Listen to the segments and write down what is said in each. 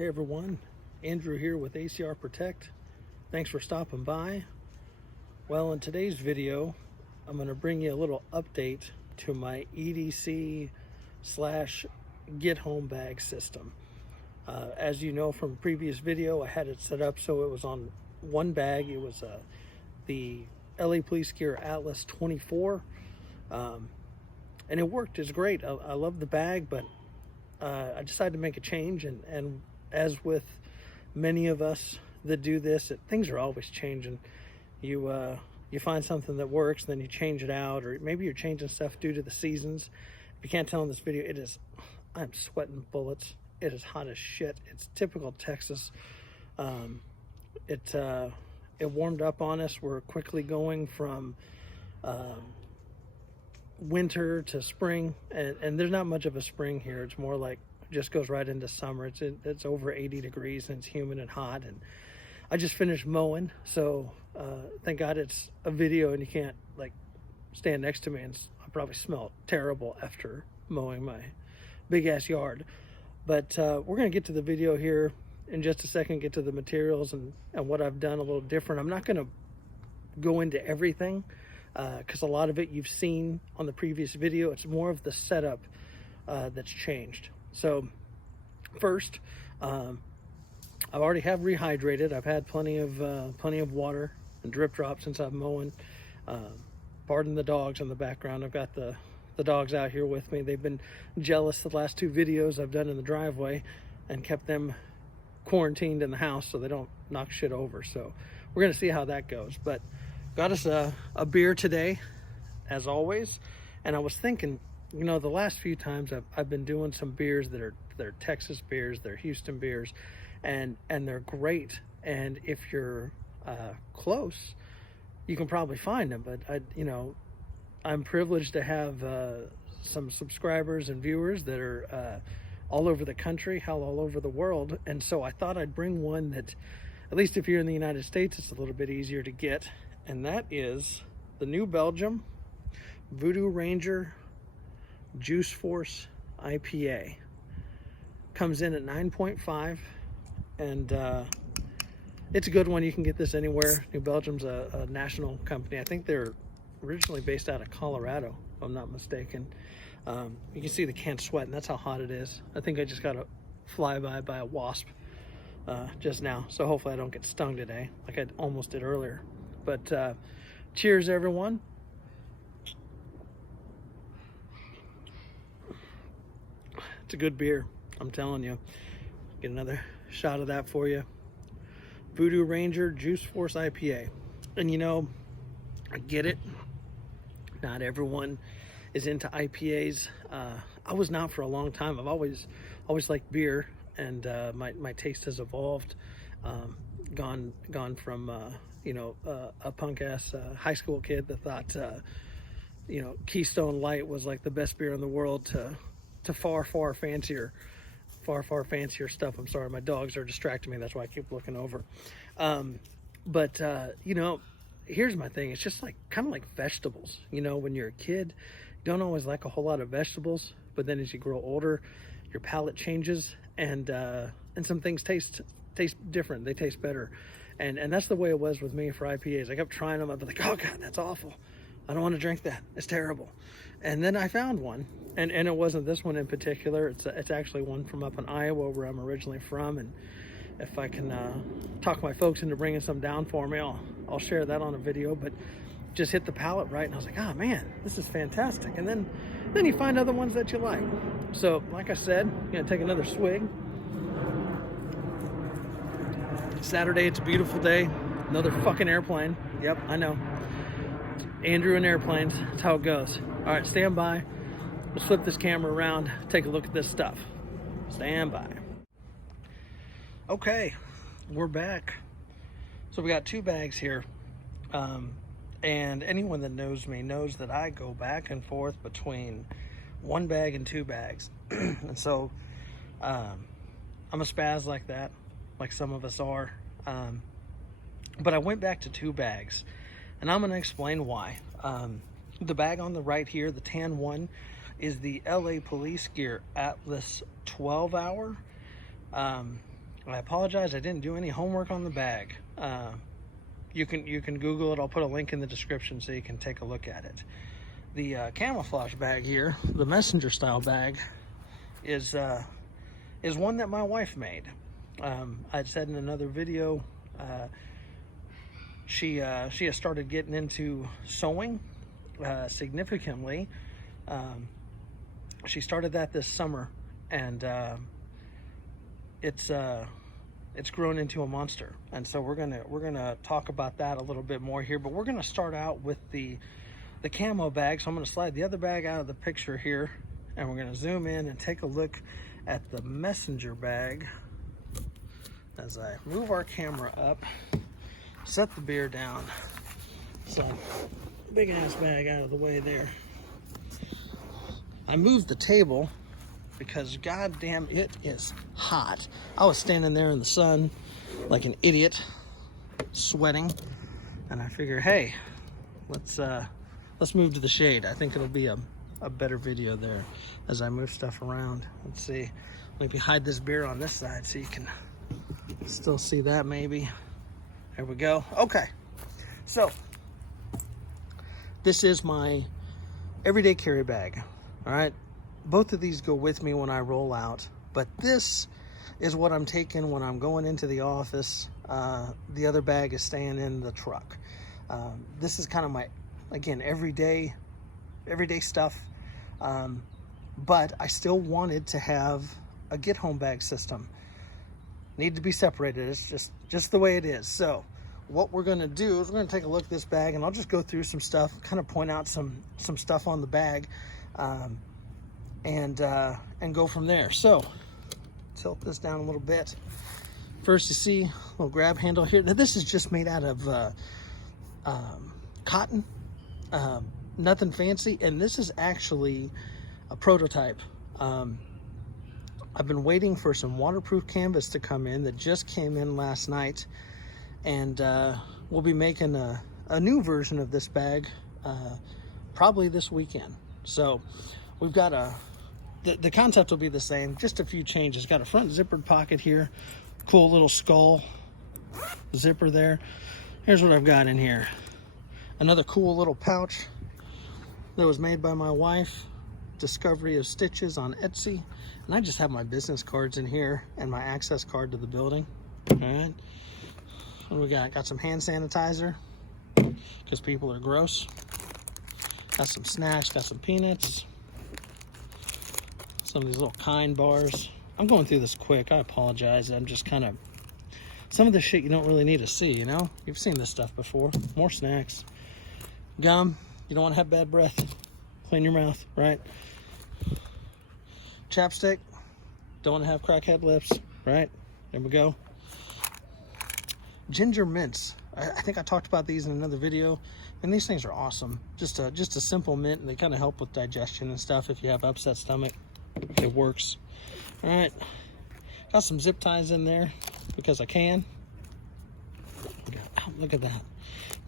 Hey everyone, Andrew here with ACR Protect. Thanks for stopping by. Well, in today's video, I'm going to bring you a little update to my EDC slash get home bag system. As you know from a previous video, I had it set up so it was on one bag. It was the LAPG Atlas 24, and it worked. It's great. I love the bag, but I decided to make a change, and as with many of us that do this, things are always changing. You find something that works, then you change it out, or maybe you're changing stuff due to the seasons. If you can't tell in this video, I'm sweating bullets. It is hot as shit. It's typical Texas. It warmed up on us. We're quickly going from winter to spring, and there's not much of a spring here. It's more like just goes right into summer. It's over 80 degrees and it's humid and hot, and I just finished mowing, so thank God it's a video and you can't like stand next to me, and I probably smell terrible after mowing my big ass yard. But we're gonna get to the video here in just a second, get to the materials and what I've done a little different. I'm not gonna go into everything because a lot of it you've seen on the previous video. It's more of the setup that's changed. So first, I already have rehydrated. I've had plenty of water and drip drops since I'm mowing. Pardon the dogs in the background. I've got the dogs out here with me. They've been jealous the last two videos I've done in the driveway and kept them quarantined in the house so they don't knock shit over. So we're gonna see how that goes. But got us a beer today, as always. And I was thinking, you know, the last few times I've been doing some beers that are Texas beers, they're Houston beers, and they're great. And if you're close, you can probably find them. But I'm privileged to have some subscribers and viewers that are all over the country, hell, all over the world. And so I thought I'd bring one that, at least if you're in the United States, it's a little bit easier to get. And that is the New Belgium Voodoo Ranger Juice Force IPA. Comes in at 9.5, and it's a good one. You can get this anywhere. New Belgium's a national company. I think they're originally based out of Colorado, if I'm not mistaken. You can see the can sweating. That's how hot it is. I think I just got a flyby by a wasp just now, so hopefully I don't get stung today like I almost did earlier. But cheers, everyone. It's a good beer, I'm telling you. Get another shot of that for you. Voodoo Ranger Juice Force IPA. And you know, I get it. Not everyone is into IPAs. I was not for a long time. I've always liked beer, and my taste has evolved. Gone from a punk ass high school kid that thought Keystone Light was like the best beer in the world to far fancier stuff. I'm sorry, my dogs are distracting me. That's why I keep looking over. Here's my thing. It's just like kind of like vegetables. You know, when you're a kid, you don't always like a whole lot of vegetables, but then as you grow older, your palate changes, and some things taste different. They taste better. And that's the way it was with me for IPAs. I kept trying them. I'd be like, oh God, that's awful. I don't want to drink that. It's terrible. And then I found one, and it wasn't this one in particular. It's actually one from up in Iowa, where I'm originally from. And if I can talk my folks into bringing some down for me, I'll share that on a video. But just hit the palate right, and I was like, oh man, this is fantastic. And then you find other ones that you like. So like I said, I'm gonna take another swig. Saturday, it's a beautiful day. Another fucking airplane. Yep, I know. Andrew and airplanes, that's how it goes. All right, stand by. Let's flip this camera around, take a look at this stuff. Stand by. Okay, we're back. So we got two bags here. And anyone that knows me knows that I go back and forth between one bag and two bags. And so I'm a spaz like that, like some of us are. But I went back to two bags, and I'm going to explain why. The bag on the right here, the tan one, is the LA Police Gear Atlas 12 hour. I apologize, I didn't do any homework on the bag. You can Google it. I'll put a link in the description so you can take a look at it. The camouflage bag here, the messenger style bag, is one that my wife made. I'd said in another video, she has started getting into sewing significantly. She started that this summer, and it's grown into a monster. And so we're gonna talk about that a little bit more here, but we're gonna start out with the camo bag. So I'm gonna slide the other bag out of the picture here, and we're gonna zoom in and take a look at the messenger bag as I move our camera up, set the beer down. So big ass bag out of the way there. I moved the table because goddamn it is hot. I was standing there in the sun like an idiot, sweating, and I figure, hey, let's move to the shade. I think it'll be a better video there as I move stuff around. Let's see, maybe hide this beer on this side so you can still see that maybe. There we go. Okay, so this is my everyday carry bag. All right, both of these go with me when I roll out, but this is what I'm taking when I'm going into the office. The other bag is staying in the truck. This is kind of my, again, everyday stuff, but I still wanted to have a get home bag system. Need to be separated. It's just the way it is. So what we're gonna do is we're gonna take a look at this bag, and I'll just go through some stuff, kind of point out some stuff on the bag, and go from there. So tilt this down a little bit. First, you see a little grab handle here. Now this is just made out of cotton, nothing fancy, and this is actually a prototype. I've been waiting for some waterproof canvas to come in that just came in last night, and we'll be making a new version of this bag probably this weekend. So we've got the concept will be the same, just a few changes. Got a front zippered pocket here, cool little skull zipper there. Here's what I've got in here. Another cool little pouch that was made by my wife, Discovery of Stitches on Etsy. And I just have my business cards in here and my access card to the building. All right. What do we got? Got some hand sanitizer because people are gross. Got some snacks, got some peanuts. Some of these little Kind bars. I'm going through this quick. I apologize. I'm just kind of, some of the shit you don't really need to see, you know? You've seen this stuff before. More snacks. Gum. You don't want to have bad breath. Clean your mouth, right? Chapstick. Don't want to have crackhead lips, right? There we go. Ginger mints. I think I talked about these in another video, and these things are awesome. Just a simple mint, and they kind of help with digestion and stuff if you have upset stomach. It works. All right. Got some zip ties in there because I can. Oh, look at that.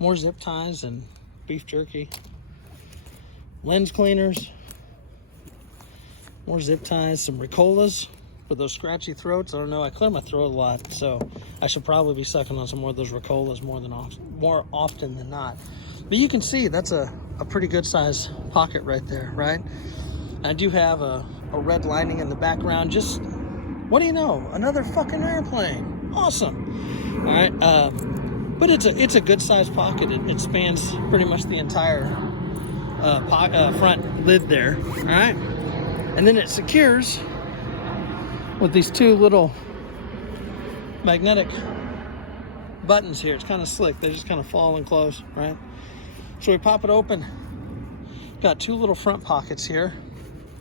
More zip ties and beef jerky. Lens cleaners. More zip ties. Some Ricolas for those scratchy throats. I don't know. I clear my throat a lot, so I should probably be sucking on some more of those Ricolas more often than not. But you can see that's a pretty good size pocket right there, right? I do have a red lining in the background. Just, what do you know? Another fucking airplane. Awesome. All right. But it's a good sized pocket. It spans pretty much the entire front lid there. All right. And then it secures with these two little magnetic buttons here. It's kind of slick. They just kind of fall and close, right? So we pop it open. Got two little front pockets here.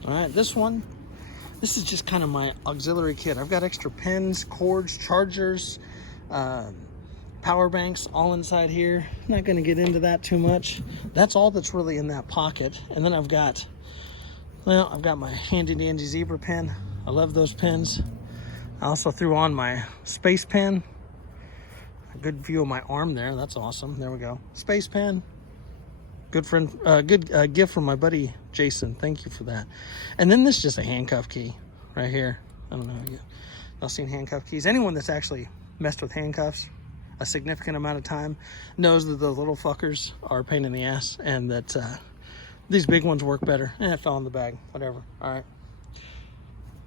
All right, this is just kind of my auxiliary kit. I've got extra pens, cords, chargers, power banks all inside here. I'm not gonna get into that too much. That's all that's really in that pocket. And then I've got my handy dandy zebra pen. I love those pens. I also threw on my space pen. A good view of my arm there. That's awesome. There we go. Space pen. Good friend, good gift from my buddy Jason. Thank you for that. And then this is just a handcuff key right here. I don't know. I've seen handcuff keys. Anyone that's actually messed with handcuffs a significant amount of time knows that the little fuckers are a pain in the ass, and that these big ones work better. It fell in the bag, whatever. All right.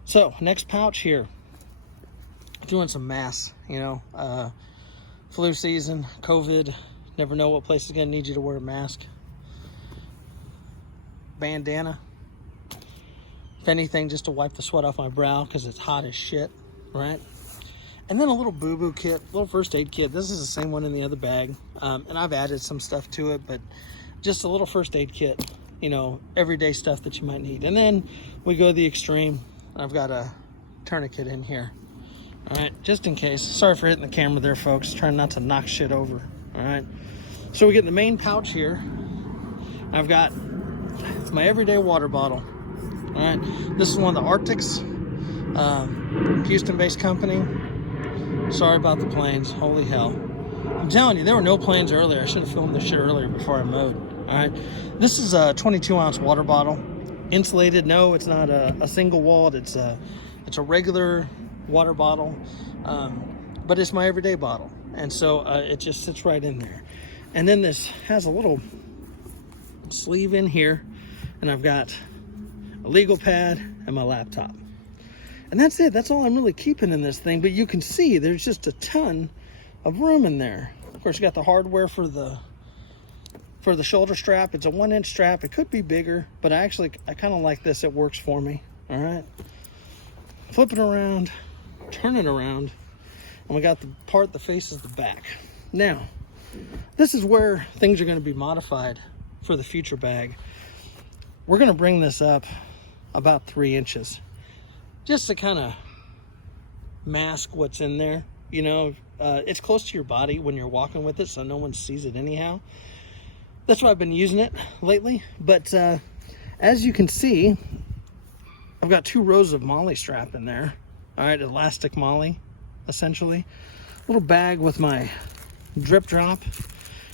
So next pouch here, doing some masks, you know, flu season, COVID, never know what place is gonna need you to wear a mask. Bandana, if anything, just to wipe the sweat off my brow because it's hot as shit, right? And then a little boo-boo kit, little first aid kit. This is the same one in the other bag. And I've added some stuff to it, but just a little first aid kit, you know, everyday stuff that you might need. And then we go to the extreme. I've got a tourniquet in here. All right, just in case. Sorry for hitting the camera there, folks. Trying not to knock shit over. All right. So we get in the main pouch here. I've got my everyday water bottle. All right. This is one of the Arctics, Houston-based company. Sorry about the planes. Holy hell. I'm telling you, there were no planes earlier. I should have filmed this shit earlier before I mowed. All right. This is a 22-ounce water bottle. Insulated. No, it's not a single walled. It's a regular water bottle. But it's my everyday bottle. And so it just sits right in there. And then this has a little sleeve in here. And I've got a legal pad and my laptop. And that's it. That's all I'm really keeping in this thing. But you can see there's just a ton of room in there. Of course, you got the hardware for the shoulder strap. It's a 1-inch strap. It could be bigger, but I kind of like this. It works for me. All right. Flip it around, turn it around, and we got the part that faces the back. Now, this is where things are going to be modified for the future bag. We're going to bring this up about 3 inches. Just to kind of mask what's in there. You know, it's close to your body when you're walking with it, so no one sees it anyhow. That's why I've been using it lately. But as you can see, I've got 2 rows of MOLLE strap in there. All right, elastic MOLLE, essentially. Little bag with my drip drop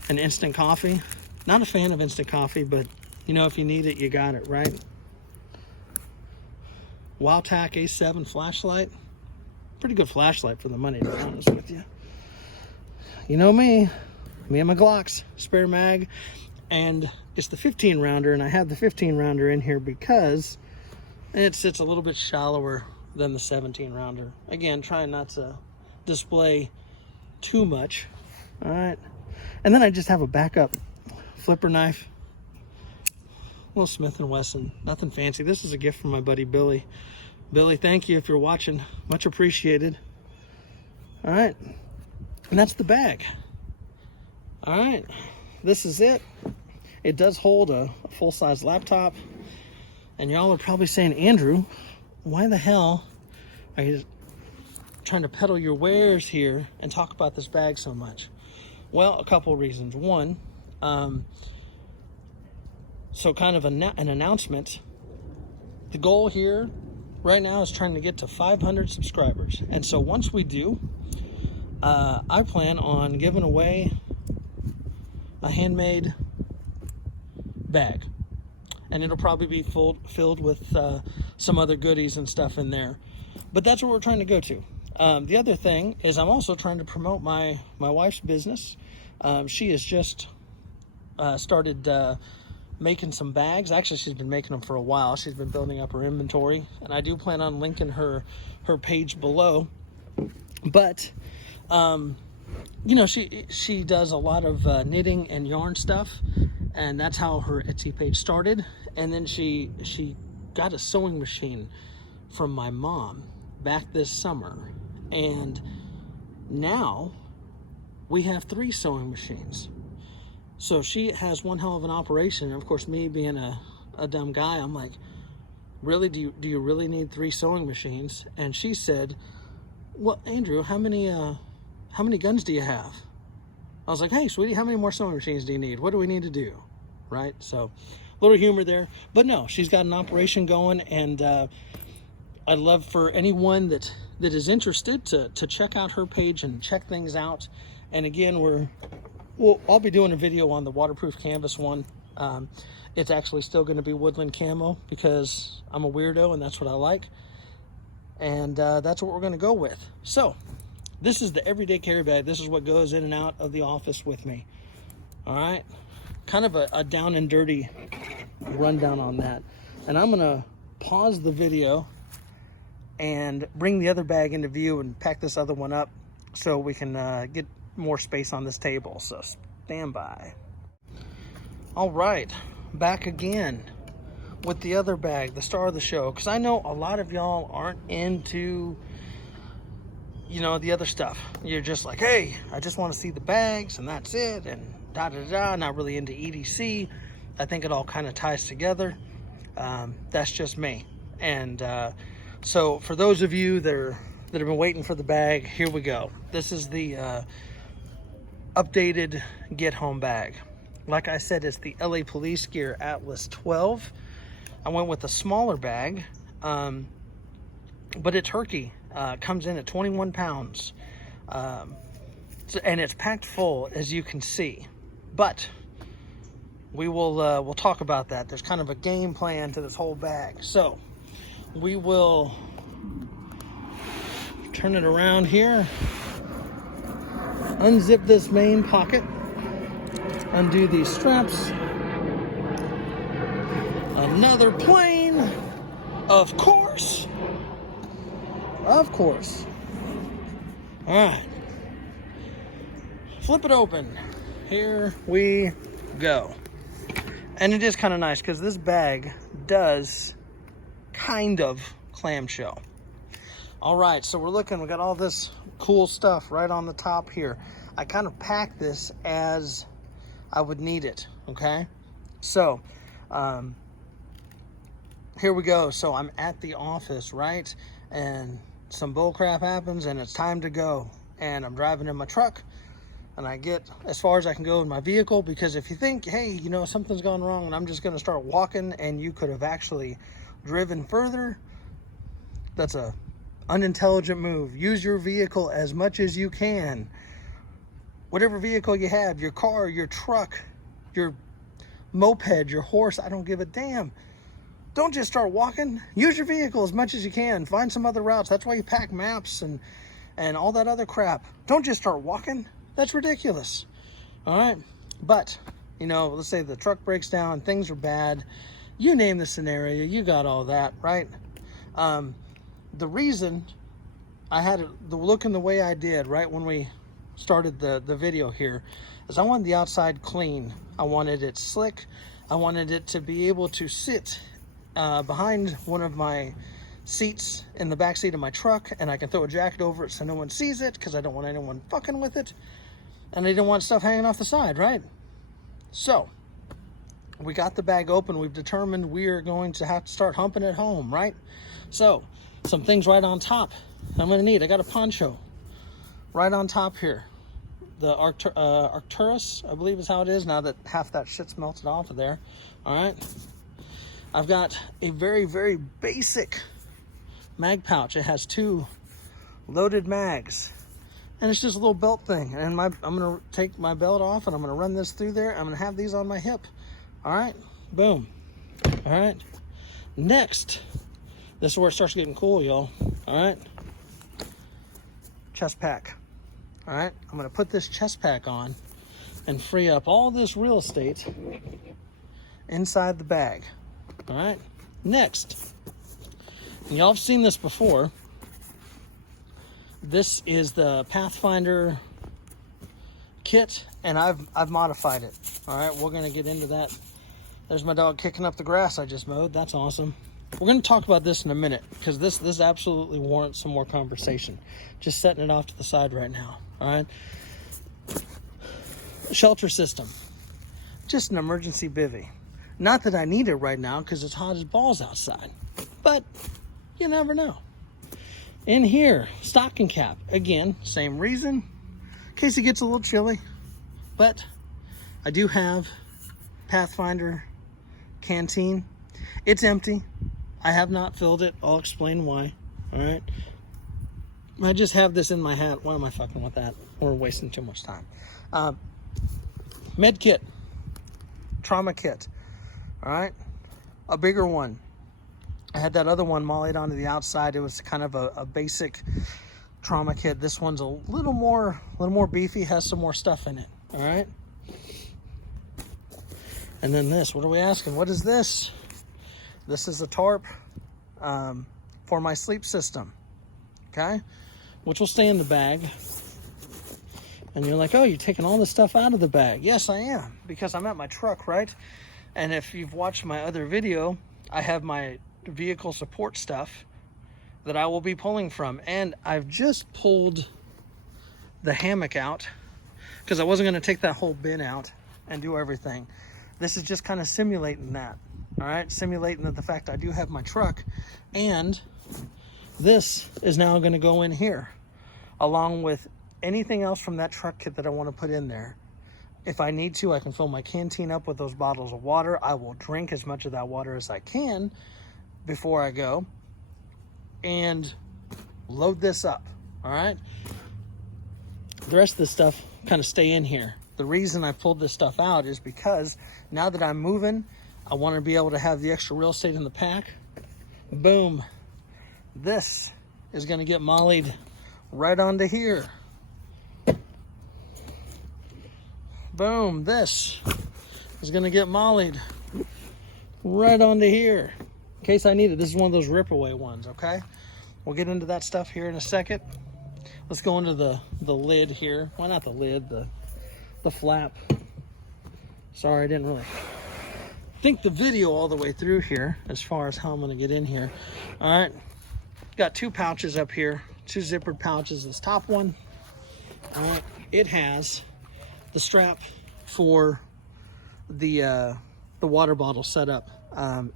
and instant coffee. Not a fan of instant coffee, but you know, if you need it, you got it, right? Wowtac A7 flashlight. Pretty good flashlight for the money, to be honest with you. You know me and my Glocks, spare mag. And it's the 15 rounder, and I have the 15 rounder in here because it sits a little bit shallower than the 17 rounder. Again, trying not to display too much. All right. And then I just have a backup flipper knife. A little Smith & Wesson, nothing fancy. This is a gift from my buddy Billy. Billy, thank you if you're watching. Much appreciated. All right. And that's the bag. All right. This is it. It does hold a full-size laptop. And y'all are probably saying, Andrew, why the hell are you trying to peddle your wares here and talk about this bag so much? Well, a couple of reasons. One, so kind of an announcement. The goal here right now is trying to get to 500 subscribers. And so once we do, I plan on giving away a handmade bag. And it'll probably be filled with some other goodies and stuff in there. But that's what we're trying to go to. The other thing is I'm also trying to promote my wife's business. She has just started making some bags. Actually, she's been making them for a while. She's been building up her inventory, and I do plan on linking her page below. But you know, she does a lot of knitting and yarn stuff, and that's how her Etsy page started. And then she got a sewing machine from my mom back this summer, and now we have 3 sewing machines. So she has one hell of an operation. And of course, me being a dumb guy, I'm like, really, do you really need 3 sewing machines? And she said, well, Andrew, how many guns do you have? I was like, hey, sweetie, how many more sewing machines do you need? What do we need to do? Right? So a little humor there. But no, she's got an operation going, and I'd love for anyone that is interested to check out her page and check things out. And again, I'll be doing a video on the waterproof canvas one. It's actually still going to be woodland camo because I'm a weirdo and that's what I like. and that's what we're going to go with. So this is the everyday carry bag. This is what goes in and out of the office with me. All right, kind of a down and dirty rundown on that. And I'm going to pause the video and bring the other bag into view and pack this other one up so we can get more space on this table. So stand by. All right, back again with the other bag, the star of the show, because I know a lot of y'all aren't into, you know, the other stuff. You're just like, hey, I just want to see the bags and that's it, and da-da-da, not really into EDC. I think it all kind of ties together. That's just me. And so for those of you that have been waiting for the bag, here we go. This is the updated get home bag. Like I said, it's the LA Police Gear Atlas 12. I went with a smaller bag, but it's turkey. Comes in at 21 pounds. And it's packed full, as you can see. But we'll talk about that. There's kind of a game plan to this whole bag. So we will turn it around here, unzip this main pocket, undo these straps, another plane, of course. All right, flip it open. Here we go. And it is kind of nice because this bag does kind of clamshell. All right, so we got all this cool stuff right on the top here. I kind of packed this as I would need it, okay? So, here we go. So I'm at the office, right? And some bull crap happens and it's time to go. And I'm driving in my truck and I get as far as I can go in my vehicle, because if you think, hey, you know, something's gone wrong and I'm just going to start walking and you could have actually driven further, that's a unintelligent move. Use your vehicle as much as you can. Whatever vehicle you have, your car, your truck, your moped, your horse, I don't give a damn. Don't just start walking. Use your vehicle as much as you can. Find some other routes. That's why you pack maps and all that other crap. Don't just start walking. That's ridiculous. All right. But, you know, let's say the truck breaks down, things are bad. You name the scenario. You got all that, right? The reason I had the looking the way I did right when we started the video here is I wanted the outside clean. I wanted it slick. I wanted it to be able to sit behind one of my seats in the back seat of my truck, and I can throw a jacket over it so no one sees it, because I don't want anyone fucking with it, and I didn't want stuff hanging off the side, right? So we got the bag open. We've determined we are going to have to start humping at home, right? So some things right on top I'm gonna need. I got a poncho right on top here, the Arcturus, I believe is how it is, now that half that shit's melted off of there. All right, I've got a very, very basic mag pouch. It has 2 loaded mags, and it's just a little belt thing. And I'm gonna take my belt off and I'm gonna run this through there. I'm gonna have these on my hip. All right, boom. All right, next, this is where it starts getting cool, y'all. All right, chest pack. All right, I'm gonna put this chest pack on and free up all this real estate inside the bag. All right, next, and y'all have seen this before. This is the Pathfinder kit, and I've modified it. All right, we're gonna get into that. There's my dog kicking up the grass I just mowed. That's awesome. We're gonna talk about this in a minute, because this absolutely warrants some more conversation. Just setting it off to the side right now. All right, shelter system, just an emergency bivvy. Not that I need it right now because it's hot as balls outside, but you never know. In here, stocking cap. Again, same reason, in case it gets a little chilly. But I do have Pathfinder canteen. It's empty. I have not filled it. I'll explain why. All right. I just have this in my hat. Why am I fucking with that? We're wasting too much time. Med kit, trauma kit. All right, a bigger one. I had that other one mollied onto the outside. It was kind of a basic trauma kit. This one's a little more beefy, has some more stuff in it. All right. And then this, what are we asking? What is this? This is a tarp for my sleep system, okay? Which will stay in the bag. And you're like, oh, you're taking all this stuff out of the bag. Yes, I am, because I'm at my truck, right? And if you've watched my other video, I have my vehicle support stuff that I will be pulling from. And I've just pulled the hammock out because I wasn't going to take that whole bin out and do everything. This is just kind of simulating that, all right? Simulating the fact I do have my truck, and this is now going to go in here along with anything else from that truck kit that I want to put in there. If I need to, I can fill my canteen up with those bottles of water. I will drink as much of that water as I can before I go and load this up, all right? The rest of the stuff kind of stay in here. The reason I pulled this stuff out is because now that I'm moving, I want to be able to have the extra real estate in the pack. Boom. This is going to get mollied right onto here. Boom. This is going to get mollied right onto here. In case I need it. This is one of those rip away ones, okay? We'll get into that stuff here in a second. Let's go into the lid here. Why not the lid? The flap. Sorry, I didn't really think the video all the way through here as far as how I'm going to get in here. All right. Got two pouches up here. Two zippered pouches. This top one, all right, it has the strap for the water bottle set up.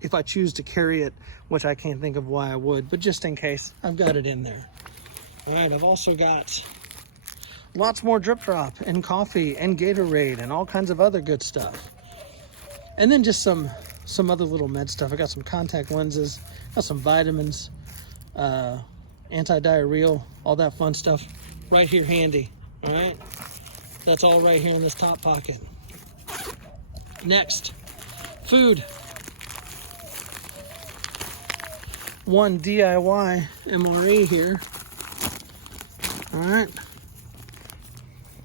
If I choose to carry it, which I can't think of why I would, but just in case, I've got it in there. All right, I've also got lots more drip drop and coffee and Gatorade and all kinds of other good stuff. And then just some other little med stuff. I got some contact lenses, got some vitamins, anti-diarrheal, all that fun stuff right here handy. All right, that's all right here in this top pocket. Next, food. One DIY MRE here. All right.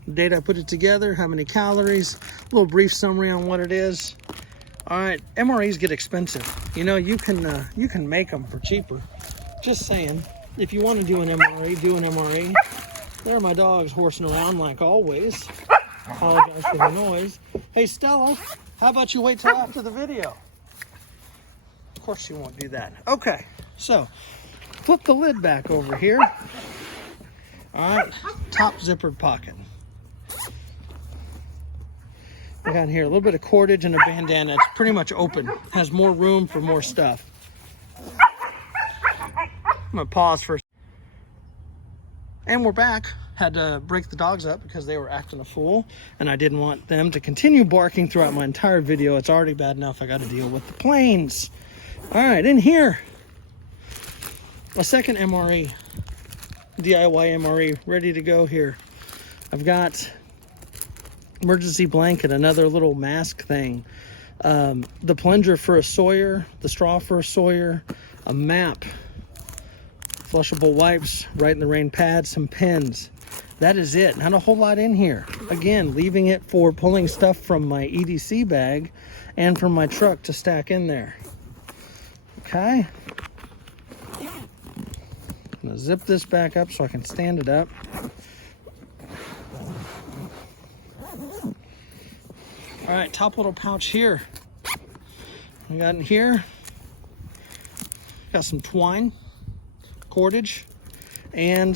The date I put it together, how many calories, a little brief summary on what it is. All right, MREs get expensive. You know, you can make them for cheaper. Just saying, if you want to do an MRE, do an MRE. There are my dogs horsing around like always. Apologize for the noise. Hey Stella, how about you wait till after the video? Of course she won't do that. Okay, so flip the lid back over here. All right, top zippered pocket. I got in here a little bit of cordage and a bandana. It's pretty much open. Has more room for more stuff. I'm gonna pause for. And we're back. Had to break the dogs up because they were acting a fool, and I didn't want them to continue barking throughout my entire video. It's already bad enough I got to deal with the planes. All right, in here, a second MRE, DIY MRE, ready to go here. I've got emergency blanket, another little mask thing, the plunger for a Sawyer, the straw for a Sawyer, a map, flushable wipes, right in the rain pad, some pens. That is it. Not a whole lot in here. Again, leaving it for pulling stuff from my EDC bag and from my truck to stack in there. Okay. I'm gonna zip this back up so I can stand it up. All right, top little pouch here. We got in here, got some twine, cordage, and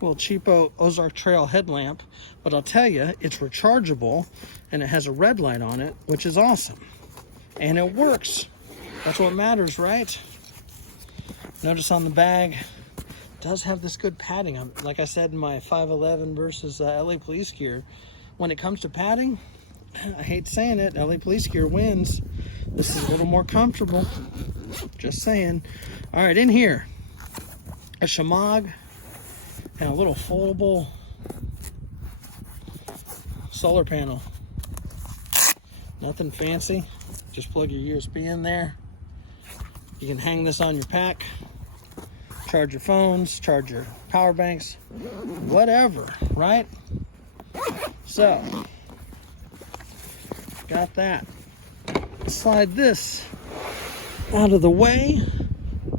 a little cheapo Ozark Trail headlamp. But I'll tell you, it's rechargeable and it has a red light on it, which is awesome. And it works. That's what matters, right? Notice on the bag, it does have this good padding. Like I said in my 511 versus LA Police Gear, when it comes to padding, I hate saying it, LA Police Gear wins. This is a little more comfortable. Just saying. All right, in here, a shamag and a little foldable solar panel. Nothing fancy. Just plug your USB in there. You can hang this on your pack, charge your phones, charge your power banks, whatever, right? So, got that. Slide this out of the way,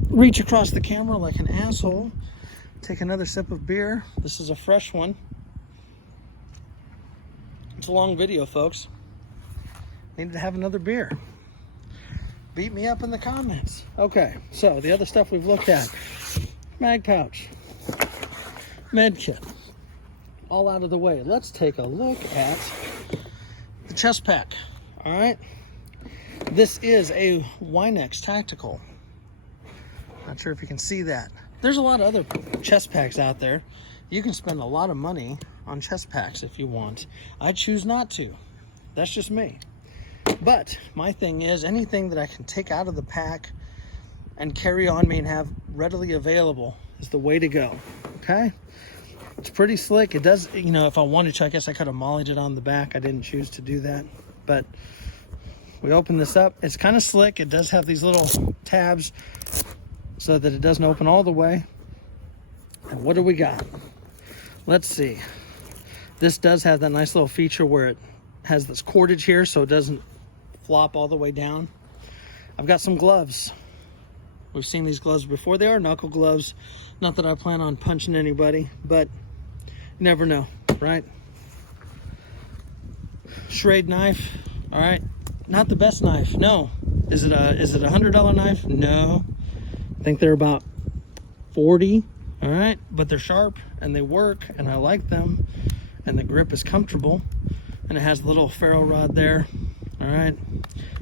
reach across the camera like an asshole, take another sip of beer. This is a fresh one. It's a long video, folks. Need to have another beer. Beat me up in the comments. Okay, so the other stuff we've looked at. Mag pouch, med kit, all out of the way. Let's take a look at the chest pack. All right, this is a Winex Tactical. Not sure if you can see that. There's a lot of other chest packs out there. You can spend a lot of money on chest packs if you want. I choose not to. That's just me. But my thing is, anything that I can take out of the pack and carry on me and have readily available is the way to go. Okay, it's pretty slick. It does, you know, if I wanted to, I guess I could have mollied it on the back. I didn't choose to do that, but we open this up. It's kind of slick. It does have these little tabs so that it doesn't open all the way. And what do we got? Let's see. This does have that nice little feature where it has this cordage here so it doesn't flop all the way down. I've got some gloves. We've seen these gloves before. They are knuckle gloves. Not that I plan on punching anybody, but you never know, right? Schrade knife. All right, not the best knife. No. Is it a $100 knife? No. I think they're about 40. All right, but they're sharp and they work and I like them, and the grip is comfortable, and it has a little ferro rod there. All right,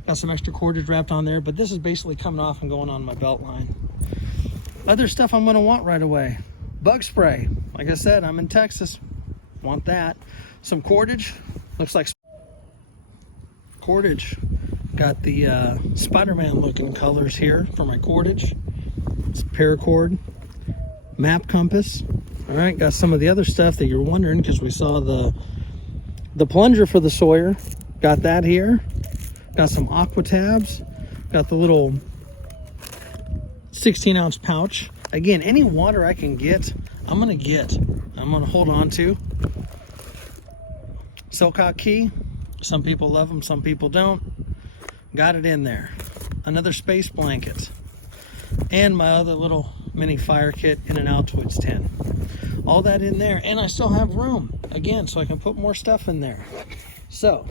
got some extra cordage wrapped on there, but this is basically coming off and going on my belt line. Other stuff I'm gonna want right away: bug spray. Like I said, I'm in Texas, want that. Some cordage, looks like cordage. Got the Spider-Man looking colors here for my cordage. It's paracord, map compass. All right, got some of the other stuff that you're wondering, because we saw the plunger for the Sawyer. Got that here. Got some aqua tabs. Got the little 16-ounce pouch. Again, any water I can get, I'm gonna get. I'm gonna hold on to. Silcock key. Some people love them, some people don't. Got it in there. Another space blanket. And my other little mini fire kit in an Altoids tin. All that in there, and I still have room, again, so I can put more stuff in there. So,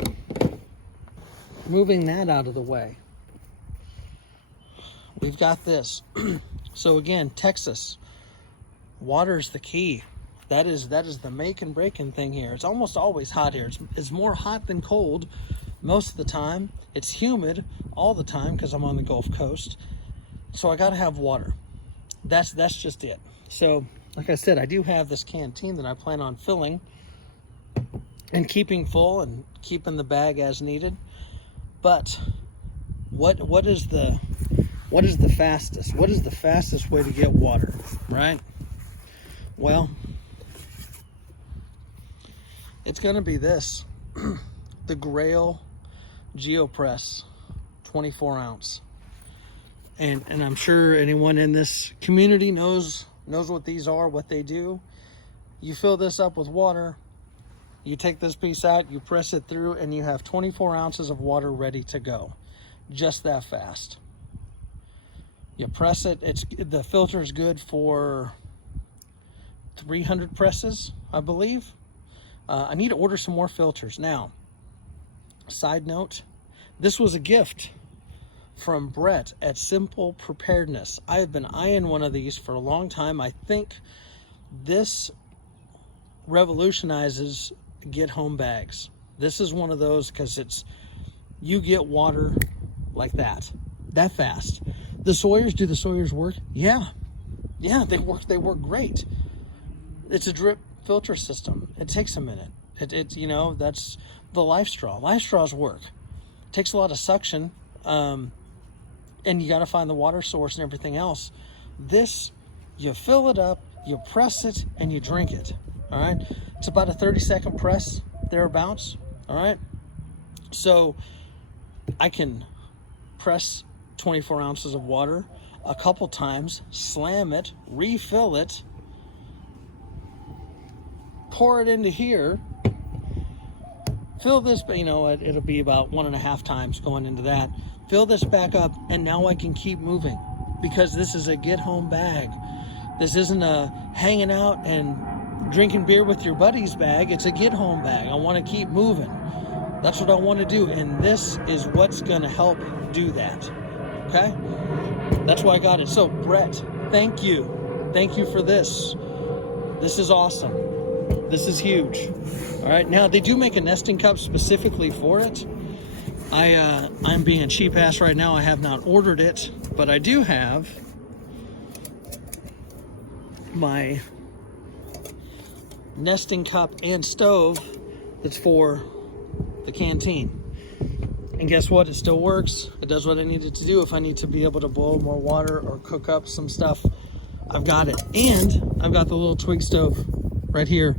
moving that out of the way, we've got this. So again, Texas, water's the key. That is the make and breaking thing here. It's almost always hot here. It's more hot than cold most of the time. It's humid all the time because I'm on the Gulf Coast. So I gotta have water. That's just it. So, like I said, I do have this canteen that I plan on filling and keeping full and keeping the bag as needed. But what is the fastest? What is the fastest way to get water, right? Well, it's gonna be this. The Grail GeoPress 24 ounce. And I'm sure anyone in this community knows what these are, what they do. You fill this up with water, you take this piece out, you press it through, and you have 24 ounces of water ready to go. Just that fast. You press it, the filter is good for 300 presses, I believe. I need to order some more filters. Now, side note, this was a gift from Brett at Simple Preparedness. I have been eyeing one of these for a long time. I think this revolutionizes get home bags. This is one of those, because you get water like that fast. The Sawyers, do the Sawyers work? Yeah, they work great. It's a drip filter system. It takes a minute. It's you know, that's the Life Straw. Life Straws work. It takes a lot of suction, and you got to find the water source and everything else. This, you fill it up, you press it, and you drink it. All right, it's about a 30-second press, thereabouts. All right, so I can press 24 ounces of water a couple times, slam it, refill it, pour it into here, fill this, you know, it'll be about 1.5 times going into that, fill this back up, and now I can keep moving, because this is a get home bag. This isn't a hanging out and drinking beer with your buddies bag. It's a get home bag. I want to keep moving. That's what I want to do, and this is what's going to help do that. Okay? That's why I got it. So, Brett, thank you. Thank you for this. This is awesome. This is huge. All right, now they do make a nesting cup specifically for it. I'm being a cheap ass right now. I have not ordered it, but I do have my nesting cup and stove that's for the canteen. And guess what? It still works. It does what I need it to do. If I need to be able to boil more water or cook up some stuff, I've got it. And I've got the little twig stove right here.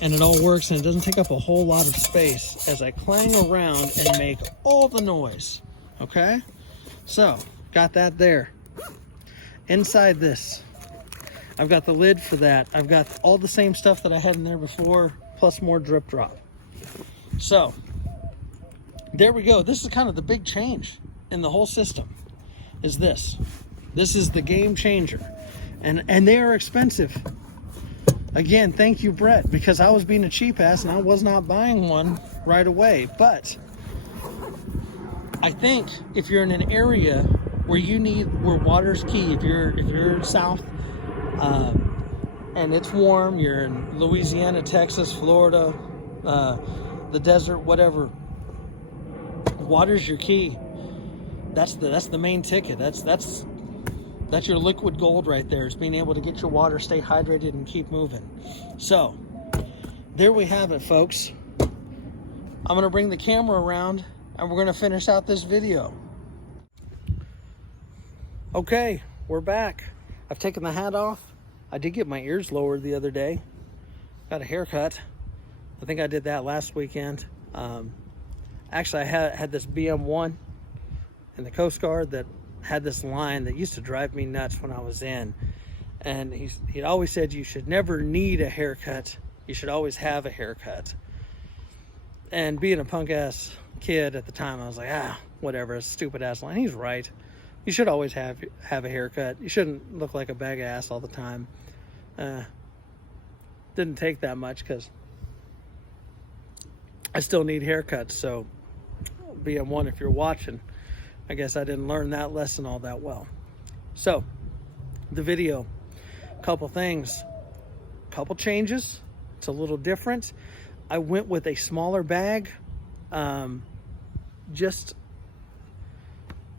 And it all works, and it doesn't take up a whole lot of space as I clang around and make all the noise. Okay? So, got that there. Inside this, I've got the lid for that. I've got all the same stuff that I had in there before, plus more drip drop. So, there we go. This is kind of the big change in the whole system, is this. This is the game changer. And they are expensive. Again, thank you, Brett, because I was being a cheap ass and I was not buying one right away. But I think if you're in an area where where water's key, if you're south and it's warm, you're in Louisiana, Texas, Florida, the desert, whatever, water's your key. That's the main ticket. That's your liquid gold right there, is being able to get your water, stay hydrated, and keep moving. So, there we have it, folks. I'm going to bring the camera around, and we're going to finish out this video. Okay, we're back. I've taken the hat off. I did get my ears lowered the other day. Got a haircut. I think I did that last weekend. Actually, I had this BM1 in the Coast Guard that had this line that used to drive me nuts when I was in, and he'd always said you should never need a haircut, you should always have a haircut. And being a punk ass kid at the time, I was like, whatever, a stupid ass line. He's right. You should always have a haircut. You shouldn't look like a bag of ass all the time. Didn't take that much, because I still need haircuts. So BM1, if you're watching, I guess I didn't learn that lesson all that well. So, the video, couple things, couple changes. It's a little different. I went with a smaller bag. Just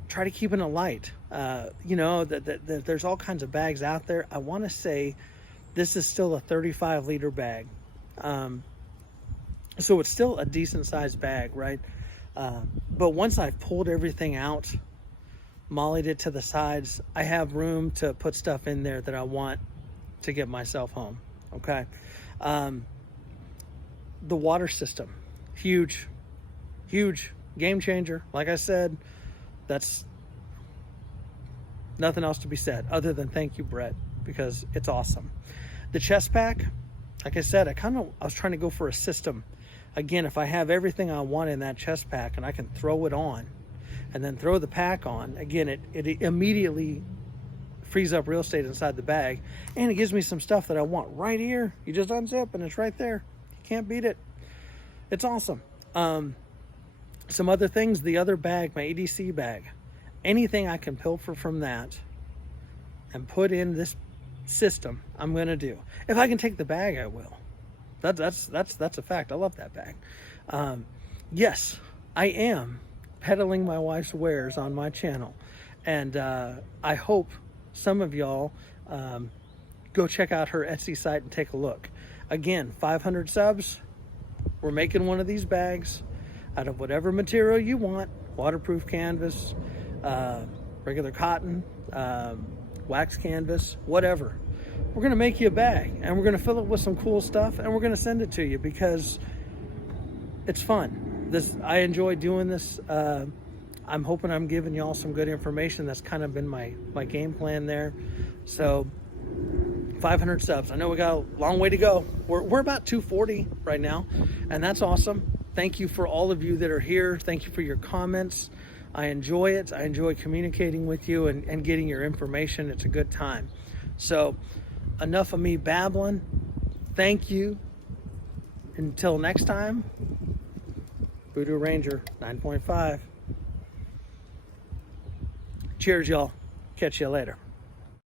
try to keep it light. You know, there's all kinds of bags out there. I want to say this is still a 35-liter bag. So it's still a decent sized bag, right? But once I've pulled everything out, mollied it to the sides, I have room to put stuff in there that I want to get myself home. Okay. The water system, huge game changer. Like I said, that's nothing else to be said other than thank you, Brett, because it's awesome. The chest pack, like I said, I was trying to go for a system. Again, if I have everything I want in that chest pack and I can throw it on and then throw the pack on, again, it immediately frees up real estate inside the bag, and it gives me some stuff that I want right here. You just unzip and it's right there. You can't beat it. It's awesome. Some other things, the other bag, my EDC bag, anything I can pilfer from that and put in this system, I'm going to do. If I can take the bag, I will. That's a fact. I love that bag. Yes, I am peddling my wife's wares on my channel, and I hope some of y'all go check out her Etsy site and take a look. Again, 500 subs. We're making one of these bags out of whatever material you want: waterproof canvas, regular cotton, wax canvas, whatever. We're going to make you a bag, and we're going to fill it with some cool stuff, and we're going to send it to you because it's fun. I enjoy doing this. I'm hoping I'm giving y'all some good information. That's kind of been my game plan there. So 500 subs. I know we got a long way to go. We're about 240 right now, and that's awesome. Thank you for all of you that are here. Thank you for your comments. I enjoy it. I enjoy communicating with you and getting your information. It's a good time. So enough of me babbling. Thank you. Until next time, Voodoo Ranger 9.5. Cheers, y'all. Catch you later.